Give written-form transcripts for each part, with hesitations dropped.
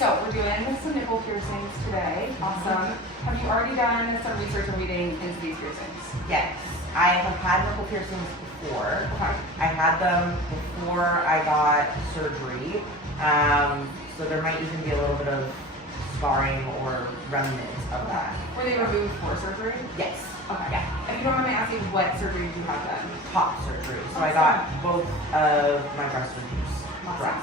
So we're doing some nipple piercings today. Awesome. Have you already done some research or reading into these piercings? Yes. I have had nipple piercings before. Okay. I had them before I got surgery. So there might even be a little bit of scarring or remnants of that. Were they removed for surgery? Yes. Okay. Yeah. If you don't mind me asking, what grafted did you have done? Top surgery. So I got both of my breast reduced. Awesome.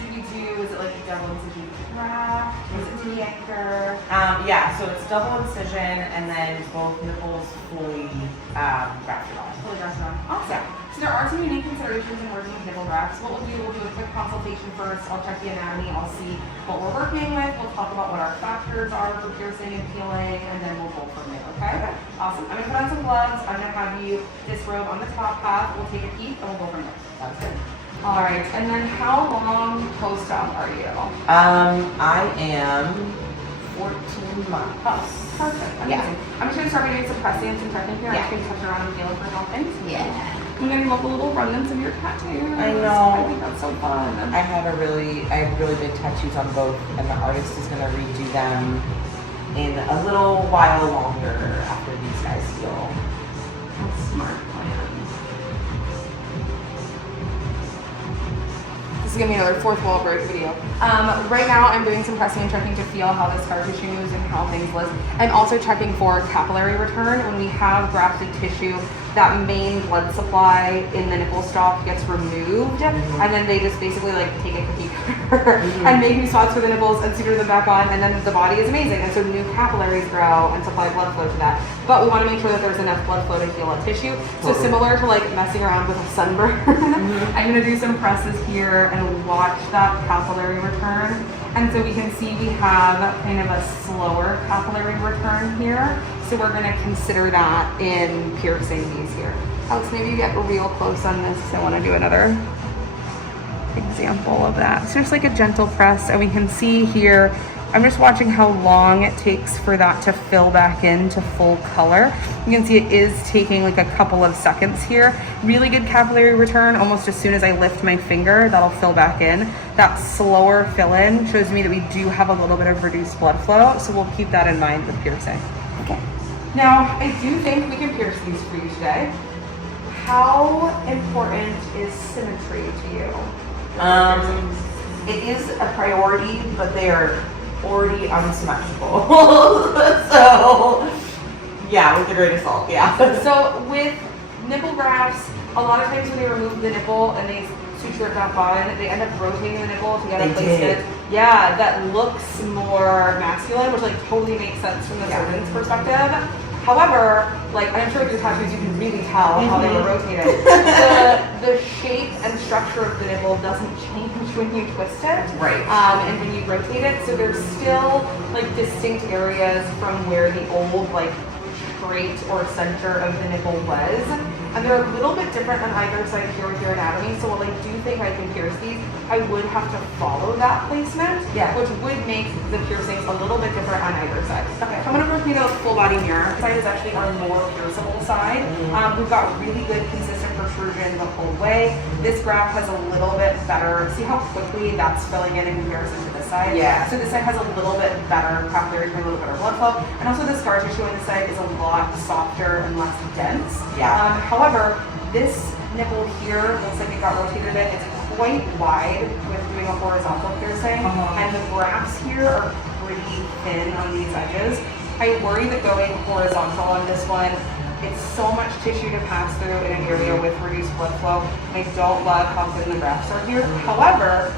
Did you do, was it like a double incision graft? Was it T-anchor? Yeah, so it's double incision and then both nipples fully grafted on. Fully grafted on. Awesome. So there are some unique considerations in working with nipple grafts. What we'll do a quick consultation first. I'll check the anatomy. I'll see what we're working with. We'll talk about what our factors are for piercing and peeling, and then we'll go from there, okay? Awesome. I'm going to put on some gloves. I'm going to have you disrobe on the top half. We'll take a peek, and we'll go from there. Sounds good. All right, and then how long post-op are you? I am 14 months. Oh, perfect. Amazing. Yeah. I'm just going to start by doing some pressing and some checking here. Yeah. I'm just going to touch around and feel for health things. Yeah. I'm going to love the little remnants of your tattoos. I know. I think that's so fun. I have really big tattoos on both, and the artist is going to redo them in a little while longer after these guys heal. That's smart plan. This is going to be another fourth wall break video. Right now I'm doing some pressing and checking to feel how the scar tissue moves and how things look. I'm also checking for capillary return. When we have grafted tissue, that main blood supply in the nipple stalk gets removed, and then they just basically like take a cookie cutter and make new spots for the nipples and suture them back on, and then the body is amazing, and so new capillaries grow and supply blood flow to that. But we want to make sure that there's enough blood flow to heal that tissue. So similar to like messing around with a sunburn, I'm going to do some presses here and watch that capillary return. And so we can see we have kind of a slower capillary return here. So we're going to consider that in piercing these here. Alex, maybe you get real close on this. I want to do another example of that. So just like a gentle press, and we can see here, I'm just watching how long it takes for that to fill back into full color. You can see it is taking like a couple of seconds here. Really good capillary return. Almost as soon as I lift my finger, that'll fill back in. That slower fill in shows me that we do have a little bit of reduced blood flow. So we'll keep that in mind with piercing. Okay. Now, I do think we can pierce these for you today. How important is symmetry to you? It is a priority, but they are already unsymmetrical. So, yeah, with a grain of salt, yeah. So with nipple grafts, a lot of times when they remove the nipple and they suture it back on, they end up rotating the nipple to get a placement. Yeah, that looks more masculine, which like totally makes sense from the surgeon's perspective. However, like I'm sure with your tattoos you can really tell how they were rotated. The shape and structure of the nipple doesn't change when you twist it. Right. And when you rotate it, so there's still like distinct areas from where the old like straight or center of the nipple was. And they're a little bit different on either side here with your anatomy. So while I do think I can pierce these, I would have to follow that placement, which would make the piercings a little bit different on either side. Okay, so I'm going to work the full body mirror. This side is actually our more pierceable side. We've got really good consistent protrusion the whole way. This graft has a little bit better, see how quickly that's filling in comparison to this side? Yeah. So this side has a little bit better capillary, a little better blood flow. And also the scar tissue on this side is a lot softer and less dense. Yeah. However, this nipple here looks like it got rotated in. It's quite wide with doing a horizontal piercing, and the grafts here are pretty thin on these edges. I worry that going horizontal on this one, it's so much tissue to pass through in an area with reduced blood flow. I don't love how thin the grafts are here. However,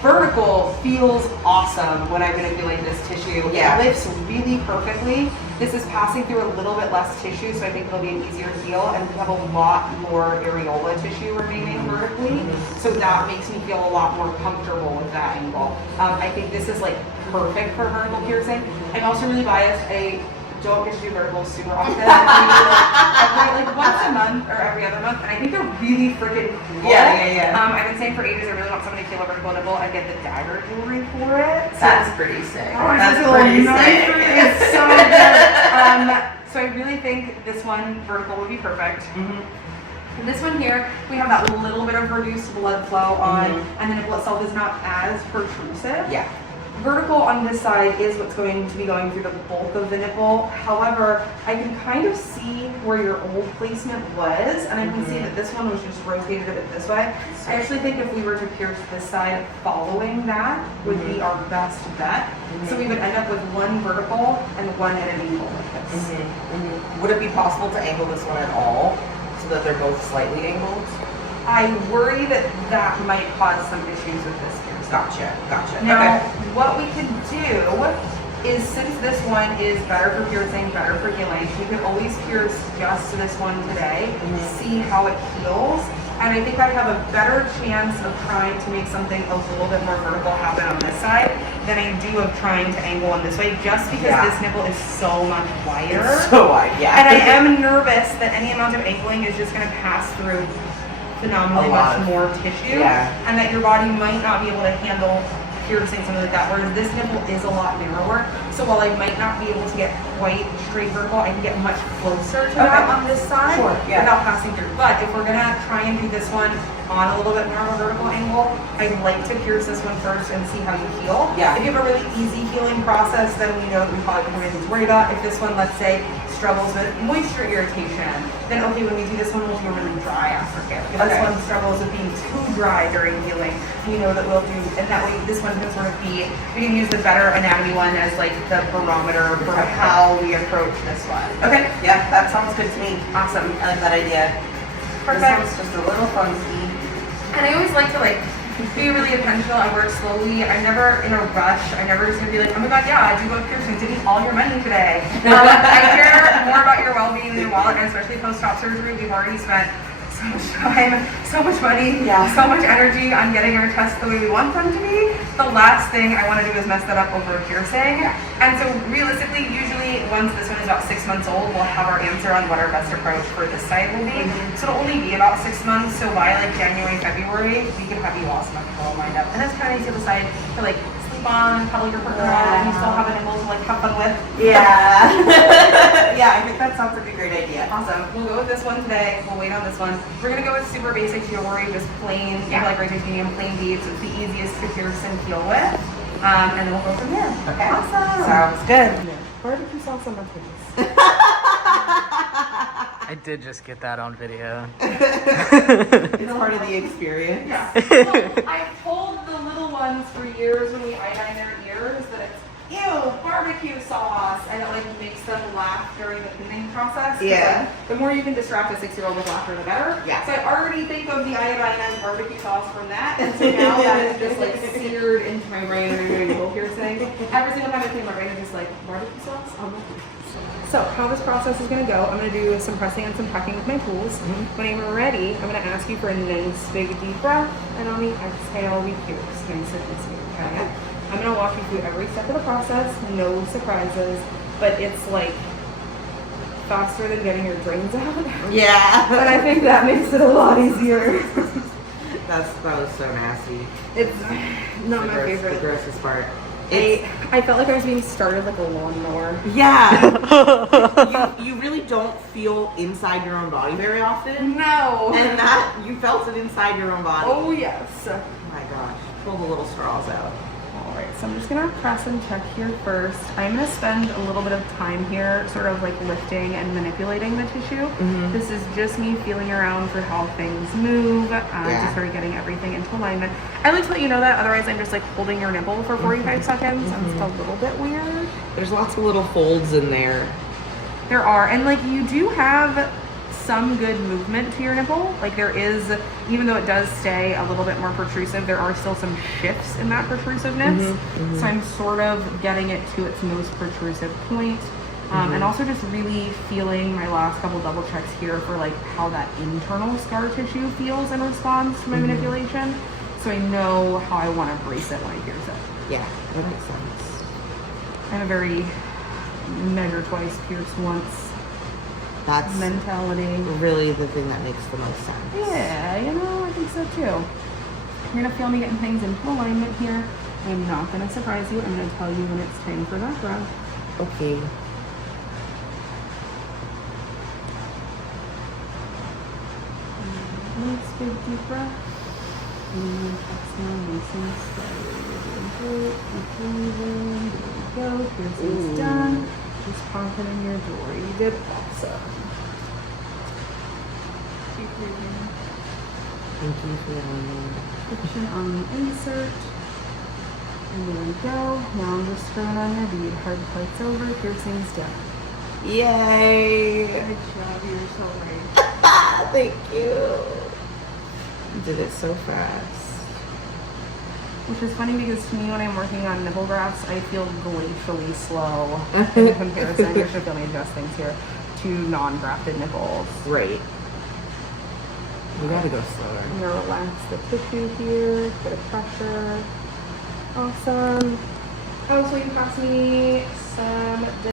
vertical feels awesome when I'm manipulating this tissue. Yeah. It lifts really perfectly. This is passing through a little bit less tissue, so I think it'll be an easier heal, and we have a lot more areola tissue remaining vertically, so that makes me feel a lot more comfortable with that angle. I think this is like perfect for vertical piercing. I'm also really biased. I don't get to do verticals super often. I do like once a month or every other month, and I think they're really freaking cool. Yeah. I've been saying for ages I really want somebody to feel a vertical nipple. I get the dagger jewelry for it. So That's pretty sick. that's pretty sick. It's so good. So I really think this one vertical would be perfect. And this one here, we have that little bit of reduced blood flow on, and the nipple itself is not as protrusive. Yeah. Vertical on this side is what's going to be going through the bulk of the nipple. However, I can kind of see where your old placement was, and I can see that this one was just rotated a bit this way. I actually think if we were to pierce this side, following that would be our best bet. So we would end up with one vertical and one at an angle like this. Would it be possible to angle this one at all so that they're both slightly angled? I worry that that might cause some issues with this piercing. Gotcha. Now, what we could do is, since this one is better for piercing, better for healing, you could always pierce just this one today, see how it heals, and I think I have a better chance of trying to make something a little bit more vertical happen on this side than I do of trying to angle on this way, just because this nipple is so much wider. It's so wide, yeah. And I am nervous that any amount of angling is just going to pass through phenomenally much more tissue, and that your body might not be able to handle piercing something like that, whereas this nipple is a lot narrower, so while I might not be able to get quite straight vertical, I can get much closer to that on this side without passing through. But if we're gonna try and do this one on a little bit more of a vertical angle, I'd like to pierce this one first and see how you heal. If you have a really easy healing process, then we know that we probably don't have anything to worry about. If this one, let's say, struggles with moisture irritation, then okay, when we do this one, we'll do a really dry aftercare. If this one struggles with being too dry during healing, we know that we'll do, and that way this one can sort of be, we can use the better anatomy one as like the barometer for how we approach this one. Okay, yeah, that sounds good to me. Awesome. I like that idea. Perfect. This one's just a little funky. And I always like to be really intentional. I work slowly. I'm never in a rush. I'm never just gonna be like, oh my god, yeah, I do go to piercings. Did eat all your money today. I care more about your well-being and your wallet, and especially post-op surgery. We've already spent so much time, so much money, so much energy on getting our tests the way we want them to be. The last thing I want to do is mess that up over a piercing. And so realistically, usually once this one is about 6 months old, we'll have our answer on what our best approach for this side will be. So it'll only be about 6 months. So by like January, February, we can have you all symmetrical lined up. And that's kind of nice to decide to like sleep on, cuddle your partner on, and you still have an nipple to like have fun with. Yeah. Yeah, I think that sounds like a great idea. Awesome. We'll go with this one today. We'll wait on this one. We're gonna go with super basic jewelry, just plain, like titanium, plain beads. It's the easiest to pierce and heal with. And then we'll go from there. Okay. Awesome. Sounds good. Barbecue sauce on my face. I did just get that on video. It's part of the experience. Yeah. Well, I've told the little ones for years when we iodine their ears that it's ew, barbecue sauce, and it like makes them laugh during the cleaning process. Yeah. Like, the more you can distract a 6-year-old with laughter, the better. Yeah. So I already think of the iodine as barbecue sauce from that, and so now that is just like seared into my brain when I'm doing nipple piercing. Every single time I clean my brain, I'm just like barbecue sauce on my face. So how this process is going to go, I'm going to do some pressing and some packing with my tools. When I'm ready, I'm going to ask you for a nice big deep breath, and on the exhale, we pierce nice and smooth. Okay? I'm going to walk you through every step of the process, no surprises, but it's like faster than getting your drains out. Yeah. And I think that makes it a lot easier. That was so nasty. It's not my favorite. The grossest part. I felt like I was being started like a lawnmower. Yeah. you really don't feel inside your own body very often. No. And that, you felt it inside your own body. Oh yes. Oh my gosh. Pull the little straws out. Alright, so I'm just gonna press and check here first. I'm gonna spend a little bit of time here sort of like lifting and manipulating the tissue. This is just me feeling around for how things move, just sort of getting everything into alignment. I like to let you know that, otherwise I'm just like holding your nipple for 45 seconds. It's a little bit weird. There's lots of little folds in there. There are, and like you do have some good movement to your nipple. Like there is, even though it does stay a little bit more protrusive, there are still some shifts in that protrusiveness. So I'm sort of getting it to its most protrusive point. And also just really feeling my last couple double checks here for like how that internal scar tissue feels in response to my manipulation. So I know how I want to brace it when I pierce it. Yeah, that makes sense. I'm a very measure twice, pierce once That's mentality. really the thing that makes the most sense. Yeah, you know, I think so too. You're gonna feel me getting things into alignment here. I'm not gonna surprise you. I'm gonna tell you when it's time for that breath. Okay. Nice big deep breath. And that's now nice and steady. You're doing great. Keep breathing. There we go. Piercing's done. Just pop it in your door. You did awesome. Keep breathing. Thank you for that. Friction on the insert. And there we go. Now I'm just screwing on your bead. Hard part's over. Piercing's done. Yay! Good job. You're so right. Thank you. You did it so fast. Which is funny because to me, when I'm working on nipple grafts, I feel glacially slow in comparison. You should feel me adjust things here to non-grafted nipples. Right. You gotta go slower. I'm gonna relax the tissue here, bit of pressure. Awesome. Oh, so you pass me some